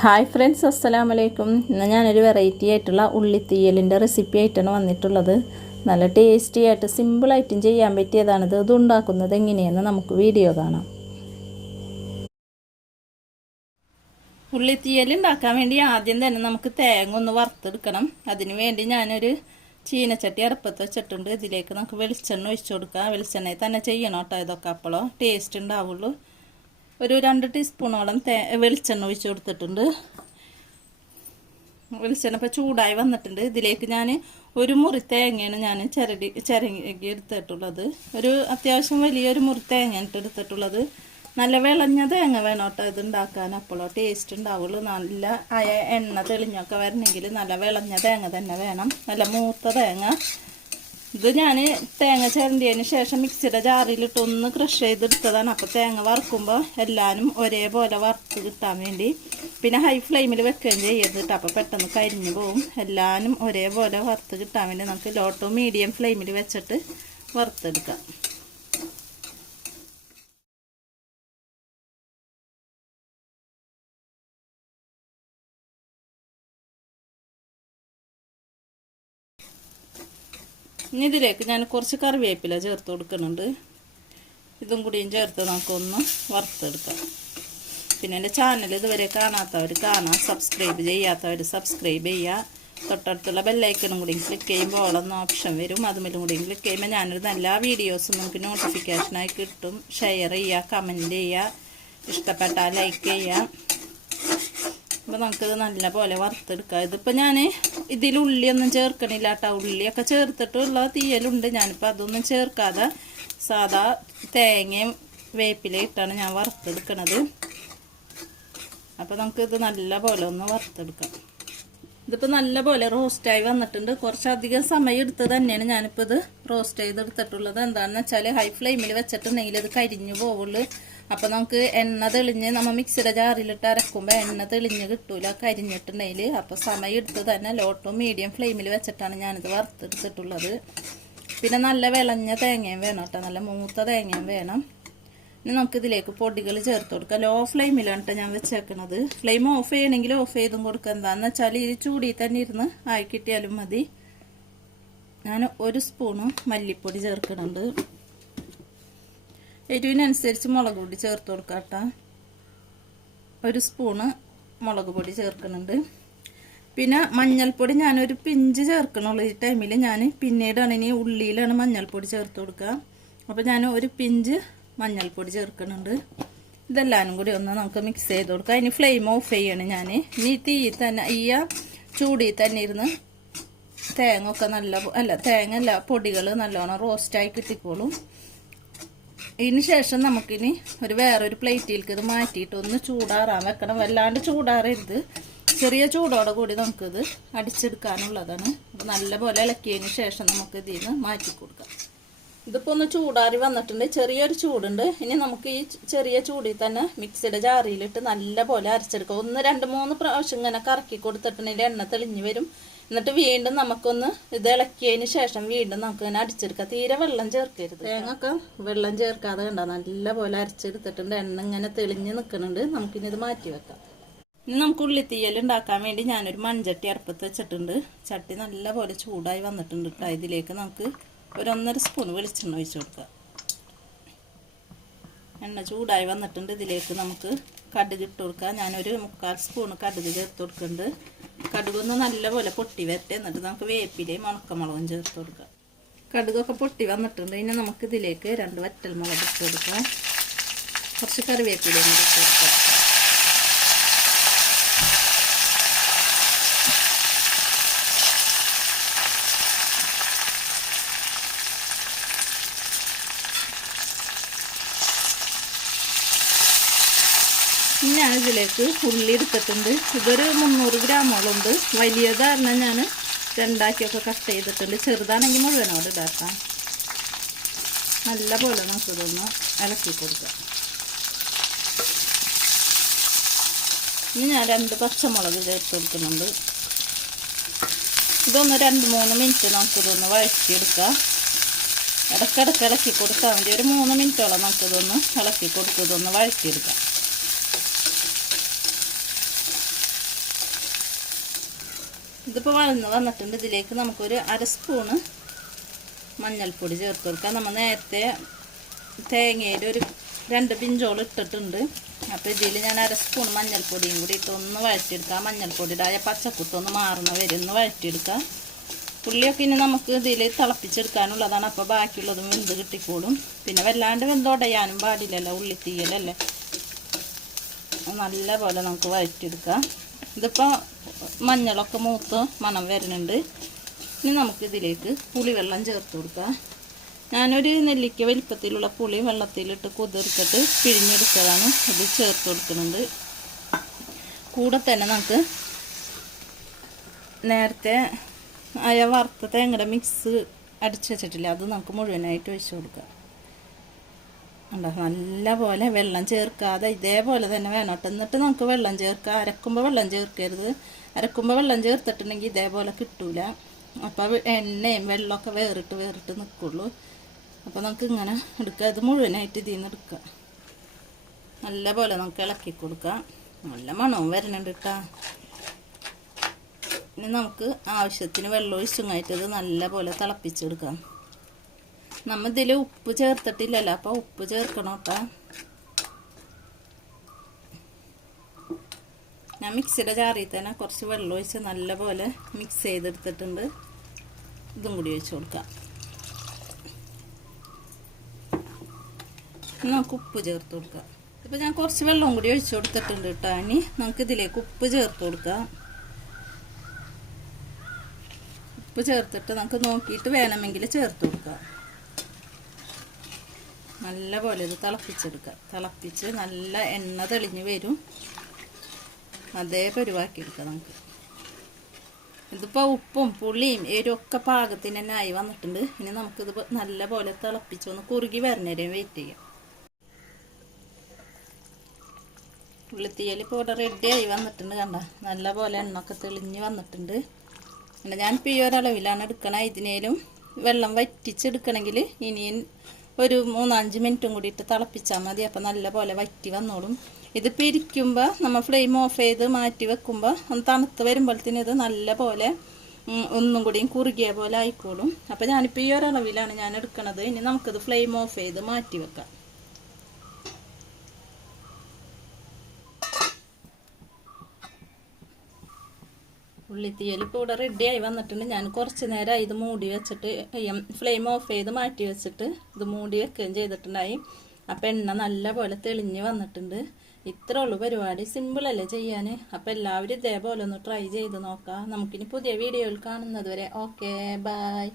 Hi friends അസ്സലാം വലൈക്കും ഇന്ന് ഞാനൊരു വെറൈറ്റി ആയിട്ടുള്ള ഉള്ളിത്തീയലിന്റെ റെസിപ്പി ആയിട്ടാണ് വന്നിട്ടുള്ളത്. നല്ല ടേസ്റ്റി ആയിട്ട് സിമ്പിളായിട്ടും ചെയ്യാൻ പറ്റിയതാണിത് ഇത്. ഉണ്ടാക്കുന്നത് എങ്ങനെയെന്ന് നമുക്ക് വീഡിയോ കാണാം. ഉള്ളിത്തീയൽ ഉണ്ടാക്കാൻ വേണ്ടി ആദ്യം തന്നെ നമുക്ക് തേങ്ങ ഒന്ന് വറുത്തെടുക്കണം. അതിന് വേണ്ടി ഞാനൊരു ചീനച്ചട്ടി അരപ്പത്ത് വെച്ചിട്ടുണ്ട്. ഇതിലേക്ക് നമുക്ക് വെളിച്ചെണ്ണ ഒഴിച്ചു കൊടുക്കാം. വെളിച്ചെണ്ണയിൽ തന്നെ ചെയ്യണം കേട്ടോ ഇതൊക്കെ അപ്പോഴോ ടേസ്റ്റ് ഉണ്ടാവുള്ളൂ. ഒരു രണ്ട് ടീസ്പൂണോളം തേ വെളിച്ചെണ്ണ ഒഴിച്ച് കൊടുത്തിട്ടുണ്ട്. വെളിച്ചെണ്ണ ഇപ്പോൾ ചൂടായി വന്നിട്ടുണ്ട്. ഇതിലേക്ക് ഞാൻ ഒരു മുറി തേങ്ങയാണ് ഞാൻ ചിരടി ചിരങ്ങി എടുത്തിട്ടുള്ളത്. ഒരു അത്യാവശ്യം വലിയൊരു മുറി തേങ്ങ എടുത്തിട്ടുള്ളത്. നല്ല വിളഞ്ഞ തേങ്ങ വേണം കേട്ടോ ഇത് ഉണ്ടാക്കാൻ. അപ്പോഴോ ടേസ്റ്റ് ഉണ്ടാവുള്ളൂ. നല്ല എണ്ണ തെളിഞ്ഞൊക്കെ വരണമെങ്കിൽ നല്ല വിളഞ്ഞ തേങ്ങ തന്നെ വേണം. നല്ല മൂത്ത തേങ്ങ. ഇത് ഞാൻ തേങ്ങ ചേരണ്ടതിന് ശേഷം മിക്സിയുടെ ജാറിലിട്ട് ഒന്ന് ക്രഷ് ചെയ്തെടുത്തതാണ്. അപ്പോൾ തേങ്ങ വറുക്കുമ്പോൾ എല്ലാവരും ഒരേപോലെ വറുത്ത് കിട്ടാൻ വേണ്ടി പിന്നെ ഹൈ ഫ്ലെയിമിൽ വെക്കുകയും ചെയ്യരുത് അപ്പോൾ പെട്ടെന്ന് കരിഞ്ഞു പോകും എല്ലാവരും ഒരേപോലെ വറുത്ത് കിട്ടാൻ വേണ്ടി നമുക്ക് ലോ ടു മീഡിയം ഫ്ലെയിമിൽ വെച്ചിട്ട് വറുത്തെടുക്കാം. ഇനി ഇതിലേക്ക് ഞാൻ കുറച്ച് കറിവേപ്പില ചേർത്ത് കൊടുക്കുന്നുണ്ട്. ഇതും കൂടിയും ചേർത്ത് നമുക്കൊന്ന് വറുത്തെടുക്കാം. പിന്നെ എന്റെ ചാനൽ ഇതുവരെ കാണാത്തവർ കാണാം. സബ്സ്ക്രൈബ് ചെയ്യാത്തവർ സബ്സ്ക്രൈബ് ചെയ്യുക. തൊട്ടടുത്തുള്ള ബെല്ലൈക്കണും കൂടി ക്ലിക്ക് ചെയ്യുമ്പോൾ ഓളെന്ന ഓപ്ഷൻ വരും. അതുമല്ലും കൂടി ക്ലിക്ക് ചെയ്യുമ്പോൾ ഞാനൊരു എല്ലാ വീഡിയോസും നമുക്ക് നോട്ടിഫിക്കേഷനായി കിട്ടും. ഷെയർ ചെയ്യുക കമന്റ് ചെയ്യുക. ഇഷ്ടപ്പെട്ടാൽ ലൈക്ക് ചെയ്യുക. അപ്പോൾ നമുക്കിത് നല്ല പോലെ വറുത്തെടുക്കാം. ഇതിപ്പോൾ ഞാൻ ഇതിൽ ഉള്ളിയൊന്നും ചേർക്കണില്ല കേട്ടോ ഉള്ളിയൊക്കെ ചേർത്തിട്ടുള്ള തീയലുണ്ട്. ഞാനിപ്പോൾ അതൊന്നും ചേർക്കാതെ സാധാ തേങ്ങയും വേപ്പില ഇട്ടാണ് ഞാൻ വറുത്തെടുക്കണത്. അപ്പോൾ നമുക്കിത് നല്ല പോലെ ഒന്ന് വറുത്തെടുക്കാം. ഇതിപ്പോൾ നല്ല പോലെ റോസ്റ്റായി വന്നിട്ടുണ്ട്. കുറച്ചധികം സമയം എടുത്ത് തന്നെയാണ് ഞാനിപ്പോൾ ഇത് റോസ്റ്റ് ചെയ്തെടുത്തിട്ടുള്ളത്. എന്താണെന്ന് വെച്ചാൽ ഹൈ ഫ്ലെയിമിൽ വെച്ചിട്ടുണ്ടെങ്കിൽ ഇത് കരിഞ്ഞു പോവുള്ളൂ. അപ്പോൾ നമുക്ക് എണ്ണ തെളിഞ്ഞ് നമ്മൾ മിക്സിയുടെ ജാറിലിട്ട് അരക്കുമ്പോൾ എണ്ണ തെളിഞ്ഞ് കിട്ടൂല കരിഞ്ഞിട്ടുണ്ടെങ്കിൽ അപ്പൊ സമയം എടുത്ത് തന്നെ ലോട്ടും മീഡിയം ഫ്ലെയിമിൽ വെച്ചിട്ടാണ് ഞാനിത് വറുത്തെടുത്തിട്ടുള്ളത്. പിന്നെ നല്ല വിളഞ്ഞ തേങ്ങയും വേണം കേട്ടോ നല്ല മൂത്ത തേങ്ങയും വേണം. ഇനി നമുക്ക് ഇതിലേക്ക് പൊടികൾ ചേർത്ത് കൊടുക്കാം. ലോ ഫ്ലെയിമിലാണ് കേട്ടോ ഞാൻ വെച്ചേക്കണത്. ഫ്ലെയിം ഓഫ് ചെയ്യണമെങ്കിൽ ഓഫ് ചെയ്തും കൊടുക്കുക എന്താണെന്ന് വെച്ചാൽ ഈ ചൂടി തന്നെ ഇരുന്ന് ആയി കിട്ടിയാലും മതി. ഞാൻ ഒരു സ്പൂണ് മല്ലിപ്പൊടി ചേർക്കുന്നുണ്ട് എരിവിനനുസരിച്ച് മുളക് പൊടി ചേർത്ത് കൊടുക്കാം കേട്ടോ. ഒരു സ്പൂണ് മുളക് പൊടി ചേർക്കുന്നുണ്ട്. പിന്നെ മഞ്ഞൾപ്പൊടി ഞാനൊരു പിഞ്ച് ചേർക്കണുള്ളൂ. ഈ ടൈമിൽ ഞാൻ പിന്നീടാണ് ഇനി ഉള്ളിയിലാണ് മഞ്ഞൾപ്പൊടി ചേർത്ത് കൊടുക്കുക. അപ്പോൾ ഞാൻ ഒരു പിഞ്ച് മഞ്ഞൾപ്പൊടി ചേർക്കുന്നുണ്ട്. ഇതെല്ലാനും കൂടി ഒന്ന് നമുക്ക് മിക്സ് ചെയ്ത് കൊടുക്കാം. ഇനി ഫ്ലെയിം ഓഫ് ചെയ്യണം ഞാൻ ഇനി തീ തന്നെ ഈ ചൂടി തന്നെ ഇരുന്ന് തേങ്ങ ഒക്കെ നല്ല അല്ല തേങ്ങ അല്ല പൊടികൾ നല്ലോണം റോസ്റ്റായി കിട്ടിക്കോളും. ഇതിന് ശേഷം നമുക്കിനി ഒരു വേറൊരു പ്ലേറ്റിലേക്ക് ഇത് മാറ്റിയിട്ട് ഒന്ന് ചൂടാറാൻ വെക്കണം. വല്ലാണ്ട് ചൂടാറരുത്. ചെറിയ ചൂടോടെ കൂടി നമുക്കിത് അടിച്ചെടുക്കാനുള്ളതാണ്. അപ്പോൾ നല്ലപോലെ ഇളക്കിയതിന് ശേഷം നമുക്ക് ഇതിൽ നിന്ന് മാറ്റി കൊടുക്കാം ഇതിപ്പോൾ ഒന്ന് ചൂടാറി വന്നിട്ടുണ്ട്. ചെറിയൊരു ചൂടുണ്ട്. ഇനി നമുക്ക് ഈ ചെറിയ ചൂടിൽ തന്നെ മിക്സിയുടെ ജാറിയിലിട്ട് നല്ല പോലെ അരച്ചെടുക്കാം. ഒന്ന് രണ്ട് മൂന്ന് പ്രാവശ്യം ഇങ്ങനെ കറക്കി കൊടുത്തിട്ടുണ്ടെങ്കിൽ എണ്ണ തെളിഞ്ഞ് വരും. എന്നിട്ട് വീണ്ടും നമുക്കൊന്ന് ഇത് ഇളക്കിയതിന് ശേഷം വീണ്ടും നമുക്ക് ഇങ്ങനെ അടിച്ചെടുക്കാം. തീരെ വെള്ളം ചേർക്കരുത്. തേങ്ങൊക്കെ വെള്ളം ചേർക്കാതെ കണ്ട? നല്ല പോലെ അരച്ചെടുത്തിട്ടുണ്ട് എണ്ണ ഇങ്ങനെ തെളിഞ്ഞ് നിൽക്കുന്നുണ്ട്. നമുക്കിനി ഇത് മാറ്റി വെക്കാം. ഇനി നമുക്ക് ഉള്ളിത്തീയൽ ഉണ്ടാക്കാൻ വേണ്ടി ഞാനൊരു മൺചട്ടി അടുപ്പത്ത് വെച്ചിട്ടുണ്ട്. ചട്ടി നല്ല പോലെ ചൂടായി വന്നിട്ടുണ്ട് കേട്ടോ ഇതിലേക്ക് നമുക്ക് ഒരു ഒന്നര സ്പൂൺ വെളിച്ചെണ്ണ ഒഴിച്ച് കൊടുക്കുക. എണ്ണ ചൂടായി വന്നിട്ടുണ്ട്. ഇതിലേക്ക് നമുക്ക് കടുക് ഇട്ട് കൊടുക്കുക ഞാനൊരു മുക്കാൽ സ്പൂൺ കടുക് ചേർത്ത് കൊടുക്കുന്നുണ്ട്. കടുകൊന്ന് നല്ലപോലെ പൊട്ടി വരട്ടെ. എന്നിട്ട് നമുക്ക് വേപ്പിലയും ഉണക്കമുളകും ചേർത്ത് കൊടുക്കുക കടുകൊക്കെ പൊട്ടി വന്നിട്ടുണ്ട്. ഇനി നമുക്ക് ഇതിലേക്ക് രണ്ട് വറ്റൽ മുളക് ഇട്ട് കൊടുക്കാം. കുറച്ച് കറിവേപ്പിലയും ഇട്ട് കൊടുക്കാം. ഞാൻ ഇതിലേക്ക് ഉള്ളി എടുത്തിട്ടുണ്ട്. ഇതൊരു മുന്നൂറ് ഗ്രാമോളുണ്ട്. വലിയത് കാരണം ഞാൻ രണ്ടാക്കിയൊക്കെ കട്ട് ചെയ്തിട്ടുണ്ട്. ചെറുതാണെങ്കിൽ മുഴുവനോട് ഇടാക്കാം നല്ല പോലെ നമുക്കിതൊന്ന് ഇളക്കി കൊടുക്കാം. ഇനി ഞാൻ രണ്ട് പച്ചമുളക് ചേർത്ത് കൊടുക്കുന്നുണ്ട്. ഇതൊന്ന് രണ്ട് മൂന്ന് മിനിറ്റ് നമുക്കിതൊന്ന് വഴറ്റിയെടുക്കാം. ഇടയ്ക്കിടയ്ക്ക് ഇളക്കി കൊടുത്താൽ മതി. ഒരു മൂന്ന് മിനിറ്റോളം നമുക്കിതൊന്ന് ഇളക്കി കൊടുത്ത് ഇതൊന്ന് വഴറ്റിയെടുക്കാം. ഇതിപ്പോൾ വളർന്ന് വന്നിട്ടുണ്ട്. ഇതിലേക്ക് നമുക്കൊരു അര സ്പൂണ് മഞ്ഞൾപ്പൊടി ചേർത്ത് കൊടുക്കാം. നമ്മൾ നേരത്തെ തേങ്ങയിൽ ഒരു രണ്ട് പിഞ്ചോൾ ഇട്ടിട്ടുണ്ട്. അപ്പോൾ ഇതിൽ ഞാൻ അര സ്പൂൺ മഞ്ഞൾപ്പൊടിയും കൂടി ഇട്ട് ഒന്ന് വഴറ്റിയെടുക്കുക ആ മഞ്ഞൾപ്പൊടിയുടെ ആയ പച്ചക്കുത്തൊന്ന് മാറുന്ന വരെ ഒന്ന് വഴറ്റിയെടുക്കുക ഉള്ളിയൊക്കെ ഇനി നമുക്ക് ഇതിൽ തിളപ്പിച്ചെടുക്കാനുള്ളതാണ്. അപ്പോൾ ബാക്കിയുള്ളതും വെന്ത് കിട്ടിക്കോളും. പിന്നെ വല്ലാണ്ട് വെന്തുടയാനും പാടില്ലല്ലോ ഉള്ളിത്തീയലല്ലേ തീയലല്ലേ? നല്ലപോലെ നമുക്ക് വഴറ്റിയെടുക്കാം. ഇതിപ്പോൾ മഞ്ഞളൊക്കെ മൂത്ത് മണം വരുന്നുണ്ട്. ഇനി നമുക്ക് ഇതിലേക്ക് പുളിവെള്ളം ചേർത്ത് കൊടുക്കാം. ഞാനൊരു നെല്ലിക്ക വലിപ്പത്തിലുള്ള പുളി വെള്ളത്തിലിട്ട് കുതിർത്തിട്ട് പിഴിഞ്ഞെടുത്തതാണ് ഇത് ചേർത്ത് കൊടുക്കുന്നുണ്ട് കൂടെ തന്നെ നമുക്ക് നേരത്തെ ആയ വറുത്ത തേങ്ങയുടെ മിക്സ് അടിച്ചു വെച്ചിട്ടില്ല അത് നമുക്ക് മുഴുവനായിട്ട് ഒഴിച്ചു കൊടുക്കാം. ഉണ്ടോ നല്ല പോലെ വെള്ളം ചേർക്കാതെ ഇതേപോലെ തന്നെ വേണം. എന്നിട്ട് നമുക്ക് വെള്ളം ചേർക്കാം. അരക്കുമ്പോൾ വെള്ളം ചേർക്കരുത്. അരക്കുമ്പോൾ വെള്ളം ചേർത്തിട്ടുണ്ടെങ്കിൽ ഇതേപോലെ കിട്ടൂല. അപ്പോൾ എണ്ണയും വെള്ളമൊക്കെ വേറിട്ട് വേറിട്ട് നിൽക്കുള്ളൂ അപ്പോൾ നമുക്ക് ഇങ്ങനെ എടുക്കാം. ഇത് മുഴുവനായിട്ട് ഇതിൽ നിന്ന് എടുക്കുക നല്ല പോലെ നമുക്ക് ഇളക്കി കൊടുക്കാം. നല്ല മണവും വരുന്നുണ്ട് കേട്ടോ ഇനി നമുക്ക് ആവശ്യത്തിന് വെള്ളം ഒഴിച്ചുങ്ങായിട്ട് ഇത് നല്ല പോലെ തിളപ്പിച്ചെടുക്കാം. നമ്മ ഇതിൽ ഉപ്പ് ചേർത്തിട്ടില്ലല്ലോ അപ്പോൾ ഉപ്പ് ചേർക്കണം കേട്ടോ ഞാൻ മിക്സിയുടെ ചാറിയിൽ തന്നെ കുറച്ച് വെള്ളം ഒഴിച്ച് നല്ലപോലെ മിക്സ് ചെയ്തെടുത്തിട്ടുണ്ട്. ഇതും കൂടി ഒഴിച്ച് കൊടുക്കാം. നമുക്ക് ഉപ്പ് ചേർത്ത് കൊടുക്കാം. ഇപ്പോൾ ഞാൻ കുറച്ച് വെള്ളം കൂടി ഒഴിച്ച് കൊടുത്തിട്ടുണ്ട് കേട്ടോ ഇനി നമുക്ക് ഇതിലേക്ക് ഉപ്പ് ചേർത്ത് കൊടുക്കാം. ഉപ്പ് ചേർത്തിട്ട് നമുക്ക് നോക്കിയിട്ട് വേണമെങ്കിൽ ചേർത്ത് കൊടുക്കാം. നല്ല പോലെ ഇത് തിളപ്പിച്ചെടുക്കുക. തിളപ്പിച്ച് നല്ല എണ്ണ തെളിഞ്ഞ് വരും. അതേ പരുവാക്കി എടുക്കാം നമുക്ക്. ഇതിപ്പോൾ ഉപ്പും പുളിയും എരിവൊക്കെ പാകത്തിന് തന്നെ ആയി വന്നിട്ടുണ്ട്. ഇനി നമുക്കിത് നല്ല പോലെ തിളപ്പിച്ച് ഒന്ന് കുറുകി വരണവരെ വെയിറ്റ് ചെയ്യാം. ഉള്ളിത്തീയൽ ഇപ്പോൾ ഇവിടെ റെഡി ആയി വന്നിട്ടുണ്ട് കണ്ട. നല്ല പോലെ എണ്ണൊക്കെ തെളിഞ്ഞ് വന്നിട്ടുണ്ട്. പിന്നെ ഞാൻ ഈ ഒരളവിലാണ് എടുക്കണ. ഇതിനേലും വെള്ളം വറ്റിച്ചെടുക്കണമെങ്കിൽ ഇനിയും ഒരു മൂന്നഞ്ച് മിനിറ്റും കൂടിയിട്ട് തിളപ്പിച്ചാൽ മതി. അപ്പോൾ നല്ലപോലെ വറ്റി വന്നോളും. ഇത് പിരിക്കുമ്പോൾ നമ്മൾ ഫ്ലെയിം ഓഫ് ചെയ്ത് മാറ്റി വെക്കുമ്പോൾ ഒന്ന് തണുത്ത് വരുമ്പോഴത്തേന് ഇത് നല്ല പോലെ ഒന്നും കൂടിയും കുറുകിയ പോലെ ആയിക്കോളും. അപ്പോൾ ഞാനിപ്പോൾ ഈ ഒരളവിലാണ് ഞാൻ എടുക്കുന്നത് ഇനി നമുക്കിത് ഫ്ലെയിം ഓഫ് ചെയ്ത് മാറ്റി വെക്കാം. ഉള്ളിത്തീയൽ ഇപ്പോൾ ഇവിടെ റെഡി ആയി വന്നിട്ടുണ്ട്. ഞാൻ കുറച്ച് നേരം ഇത് മൂടി വെച്ചിട്ട് ഫ്ലെയിം ഓഫ് ചെയ്ത് മാറ്റി വെച്ചിട്ട് ഇത് മൂടി വെക്കുകയും ചെയ്തിട്ടുണ്ടായി. അപ്പം എണ്ണ നല്ലപോലെ തെളിഞ്ഞ് വന്നിട്ടുണ്ട്. ഇത്രേ ഉള്ളൂ പരിപാടി. സിമ്പിളല്ലേ ചെയ്യാൻ അപ്പം എല്ലാവരും ഇതേപോലെ ഒന്ന് ട്രൈ ചെയ്ത് നോക്കാം. നമുക്കിനി പുതിയ വീഡിയോയിൽ കാണുന്നത് വരെ. Okay bye